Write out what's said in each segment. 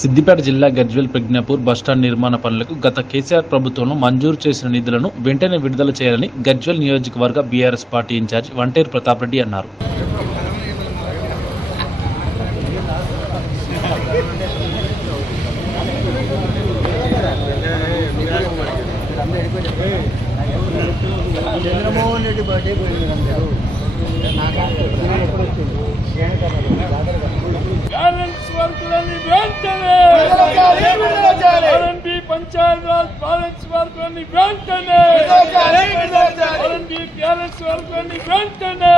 సిద్దిపేట జిల్లా గజ్వెల్ ప్రజ్ఞాపూర్ బస్టాండ్ నిర్మాణ పనులకు గత కేసీఆర్ ప్రభుత్వంలో మంజూరు చేసిన నిధులను వెంటనే విడుదల చేయాలని గజ్వెల్ నియోజకవర్గ BRS party incharge Vanteru Pratap Reddy అన్నారు. చంద్రమోహన్ రెడ్డి బర్త్డే పోయింది వర్కులని వెంటనే. వర్కులని వెంటనే.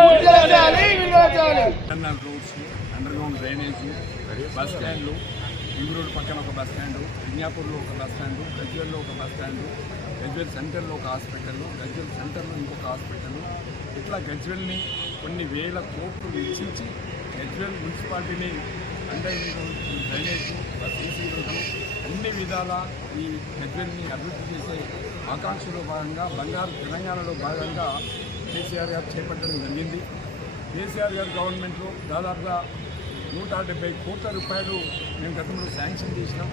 Roads underground drainage bus స్టాండ్లు రింగ్ రోడ్ పక్కన ఒక బస్ స్టాండ్ విజ్ఞాపూర్లో ఒక బస్ స్టాండ్ గజ్వేల్లో ఒక బస్ స్టాండ్ గజ్వేల్ సెంటర్లో ఒక హాస్పిటల్ గజ్వేల్ సెంటర్లో ఇంకొక హాస్పిటల్. ఇట్లా గజ్వేల్ని కొన్ని వేల కోట్లు వెచ్చించి గజ్వేల్ మున్సిపాలిటీని అండర్ డ్రైనేజ్ సీసీ రోడ్లు అన్ని విధాల ఈ హెడ్వేల్ని అభివృద్ధి చేసే ఆకాంక్షలో భాగంగా బంగారు తెలంగాణలో భాగంగా కేసీఆర్ గారు చేపట్టడం జరిగింది. కేసీఆర్ గారు గవర్నమెంట్లో దాదాపుగా నూట డెబ్బై కోట్ల రూపాయలు మేము గతంలో శాంక్షన్ చేసినాం.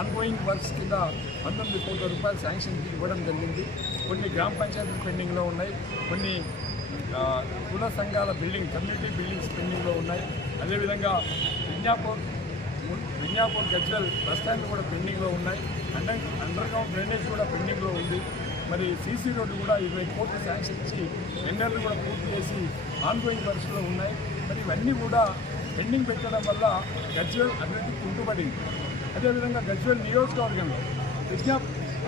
ఆన్గోయింగ్ వర్క్స్ కింద పంతొమ్మిది కోట్ల రూపాయలు శాంక్షన్ ఇవ్వడం జరిగింది. కొన్ని గ్రామ పంచాయతీలు పెండింగ్లో ఉన్నాయి. కొన్ని కుల సంఘాల బిల్డింగ్ కమ్యూనిటీ బిల్డింగ్స్ పెండింగ్లో ఉన్నాయి. అదేవిధంగా విజ్ఞాపూర్ విజ్ఞాపూర్ గజ్వల్ బస్ స్టాండ్ కూడా పెండింగ్లో ఉన్నాయి. అండర్ అండర్ గ్రౌండ్ డ్రైనేజ్ కూడా పెండింగ్లో ఉంది. మరి సీసీ రోడ్డు కూడా ఇరవై కోట్లు శాంక్షన్ ఇచ్చి టెండర్లు కూడా పూర్తి చేసి ఆన్గోయింగ్ పరిస్థితుల్లో ఉన్నాయి. మరి ఇవన్నీ కూడా పెండింగ్ పెట్టడం వల్ల గజ్వల్ అభివృద్ధి కుంటుపడింది. అదేవిధంగా గజ్వల్ నియోజకవర్గంలో విజ్ఞా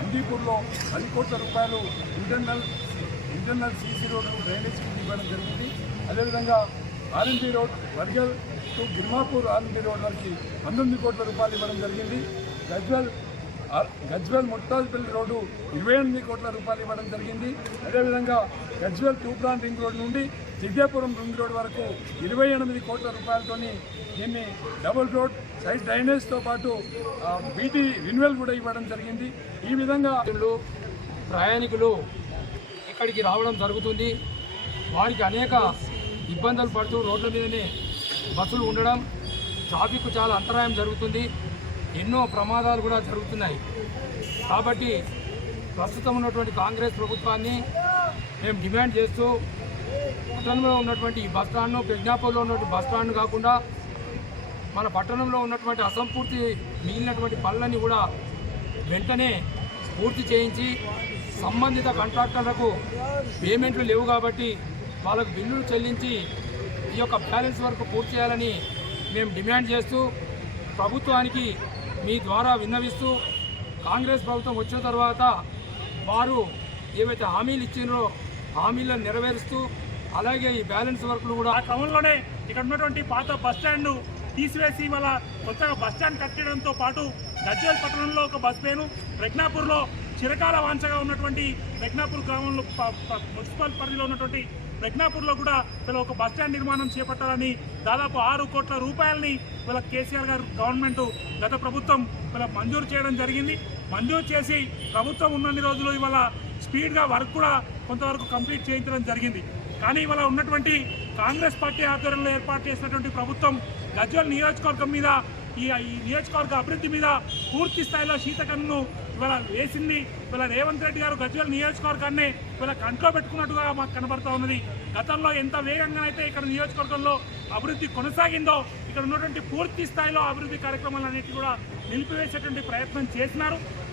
అంబీపూర్లో పది కోట్ల రూపాయలు ఇంటర్నల్ ఇంటర్నల్ సీసీ రోడ్లు డ్రైనేజ్ ఇవ్వడం జరిగింది అదేవిధంగా RNB road Wargal to Girmapur RNB road వరకు పంతొమ్మిది కోట్ల రూపాయలు ఇవ్వడం జరిగింది. గజ్వెల్ గజ్వెల్ గజ్వల్ ముట్టాజ్పల్లి రోడ్డు ఇరవై ఎనిమిది కోట్ల రూపాయలు ఇవ్వడం జరిగింది. అదేవిధంగా Gajwel to plant ring road నుండి జిద్యాపురం రింగ్ రోడ్ వరకు ఇరవై ఎనిమిది కోట్ల రూపాయలతోని దీన్ని డబుల్ రోడ్ సైడ్ డ్రైనేజ్తో పాటు బీటీ రిన్యువల్ కూడా ఇవ్వడం జరిగింది. ఈ విధంగా ప్రయాణికులు ఇక్కడికి రావడం జరుగుతుంది. వారికి అనేక ఇబ్బందులు పడుతూ రోడ్ల మీదనే బస్సులు ఉండడం ట్రాఫిక్ చాలా అంతరాయం జరుగుతుంది. ఎన్నో ప్రమాదాలు కూడా జరుగుతున్నాయి. కాబట్టి ప్రస్తుతం ఉన్నటువంటి కాంగ్రెస్ ప్రభుత్వాన్ని మేము డిమాండ్ చేస్తూ పట్టణంలో ఉన్నటువంటి ఈ బస్ స్టాండ్ను ప్రజ్ఞాపూర్లో ఉన్నటువంటి బస్ స్టాండ్ కాకుండా మన పట్టణంలో ఉన్నటువంటి అసంపూర్తి మిగిలినటువంటి పనులన్నీ కూడా వెంటనే పూర్తి చేయించి సంబంధిత కాంట్రాక్టర్లకు పేమెంట్లు లేవు కాబట్టి వాళ్ళకు బిల్లులు చెల్లించి ఈ యొక్క బ్యాలెన్స్ వర్క్ పూర్తి చేయాలని మేము డిమాండ్ చేస్తూ ప్రభుత్వానికి మీ ద్వారా విన్నవిస్తూ కాంగ్రెస్ ప్రభుత్వం వచ్చిన తర్వాత వారు ఏవైతే హామీలు ఇచ్చిండ్రో హామీలను నెరవేరుస్తూ అలాగే ఈ బ్యాలెన్స్ వర్క్లు కూడా ఆ క్రమంలోనే ఇక్కడ ఉన్నటువంటి పాత బస్ స్టాండ్ తీసివేసి మళ్ళా కొత్తగా బస్ స్టాండ్ కట్టడంతో పాటు గజ్వేల్ పట్టణంలో ఒక బస్ పేను ప్రజ్ఞాపూర్లో చిరకాల వాంఛగా ఉన్నటువంటి ప్రజ్ఞాపూర్ గ్రామంలో మున్సిపల్ పరిధిలో ఉన్నటువంటి ప్రజ్ఞాపూర్లో కూడా వీళ్ళ ఒక బస్ స్టాండ్ నిర్మాణం చేపట్టాలని దాదాపు ఆరు కోట్ల రూపాయలని వీళ్ళ కేసీఆర్ గారు గవర్నమెంట్ గత ప్రభుత్వం వీళ్ళ మంజూరు చేయడం జరిగింది. మంజూరు చేసి ప్రభుత్వం ఉన్నన్ని రోజులు ఇవాళ స్పీడ్గా వర్క్ కూడా కొంతవరకు కంప్లీట్ చేయించడం జరిగింది. కానీ ఇవాళ ఉన్నటువంటి కాంగ్రెస్ పార్టీ ఆధ్వర్యంలో ఏర్పాటు చేసినటువంటి ప్రభుత్వం గజ్వల్ నియోజకవర్గం మీద ఈ నియోజకవర్గ అభివృద్ధి మీద పూర్తి స్థాయిలో శీతకన్ను ఇవాళ వేసింది. ఇవాళ రేవంత్ రెడ్డి గారు గజ్వల్ నియోజకవర్గాన్ని ఇవాళ కంట్లో పెట్టుకున్నట్టుగా మాకు కనబడతా ఉన్నది. గతంలో ఎంత వేగంగానైతే ఇక్కడ నియోజకవర్గంలో అభివృద్ధి కొనసాగిందో ఇక్కడ ఉన్నటువంటి పూర్తి స్థాయిలో అభివృద్ధి కార్యక్రమాలన్నిటి కూడా నిలిపివేసేటువంటి ప్రయత్నం చేసినారు.